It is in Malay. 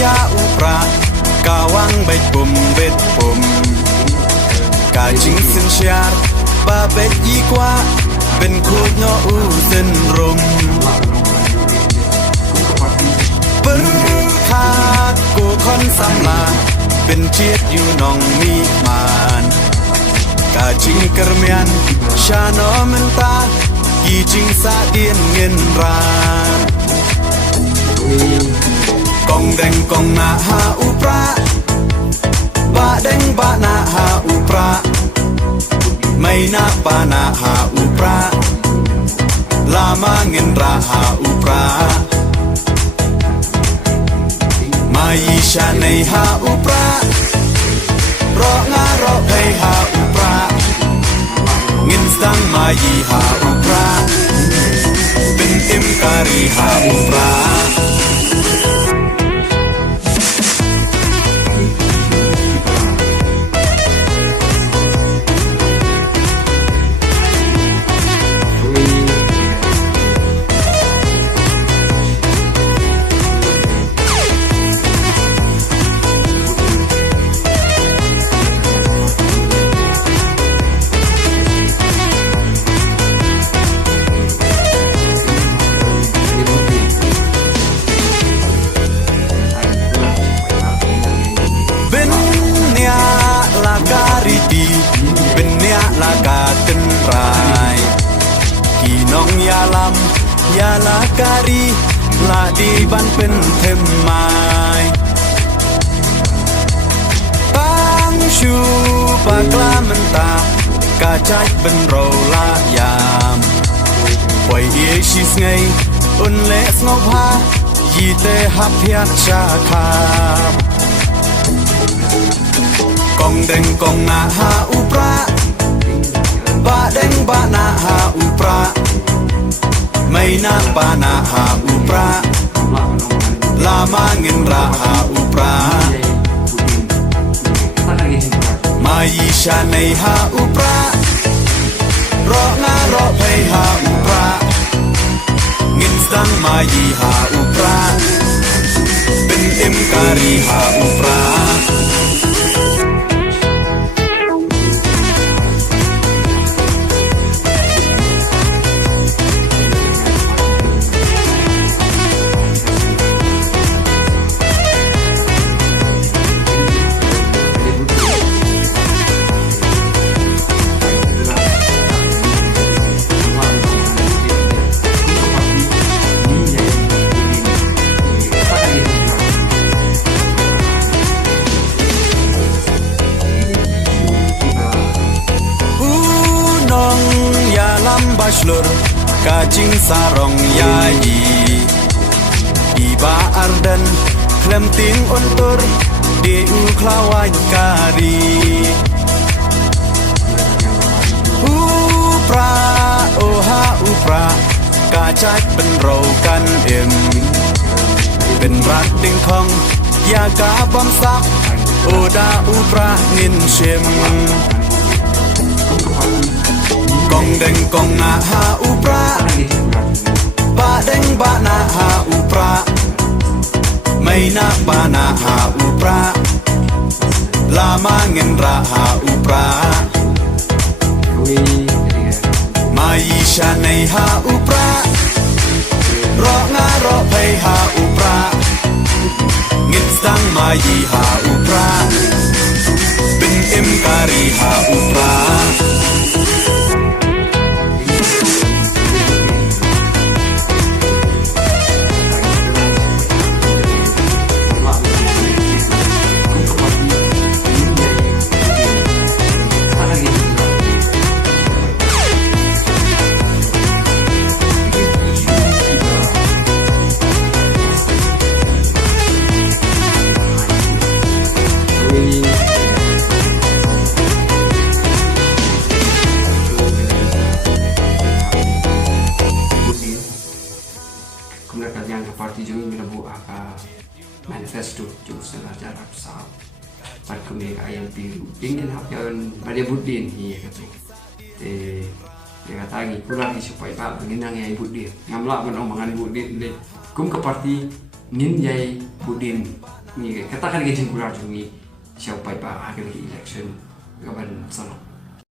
ya upra kawang baik bum bet bum kajing sen syar ba bet yi kwa ben khut no u sen rum berkat ku kon sama ben chiet yu nong mi man kajing kermian shano menta ki jing sa dien ngin ran kong deng kong na ha upra ba deng ba na ha upra mai na pa na ha upra lama ngin ra ha upra mai sha nei ha upra ro nga ro pei ha upra ngin stang mai ha upra bin tim kari ha upra lakaten rai kinong yalam yala kari la di ban pen them mai bang shu bakla menta ka chai ben ro la yam poi ye shis ngai un le snop ha yi te hap hiat cha kha kong deng kong na ha upra ba deng ba na ha upra mai na pa na ha upra lama ngin ra ha upra mai sha nei ha upra ro nga ro pei ha upra ngin stang mai ha upra bin im kari ha upra Baslur kajing sarong yayi iba ardan klem ting untur di uklawan kari upra oha upra kacak penrau kan em ben rat ding kong ya ka bom sak oda upra ngin shem kong deng kong na ha upra ba deng ba na ha upra mai na pa na ha upra lama ngin ra ha upra mai sha nei ha upra ro nga ro pei ha upra ngin stang mai ha upra bin im kari ha upra manifesto jurusan jarak sah pada mereka yang biru ingin hapian pada budin iya kata dia kata lagi kurang supaya pak mengenang yang budin ngamla menombangan budin deh kum ke parti ngin jai budin ni katakan kita jengkular jungi siapa pa akan election gaban sana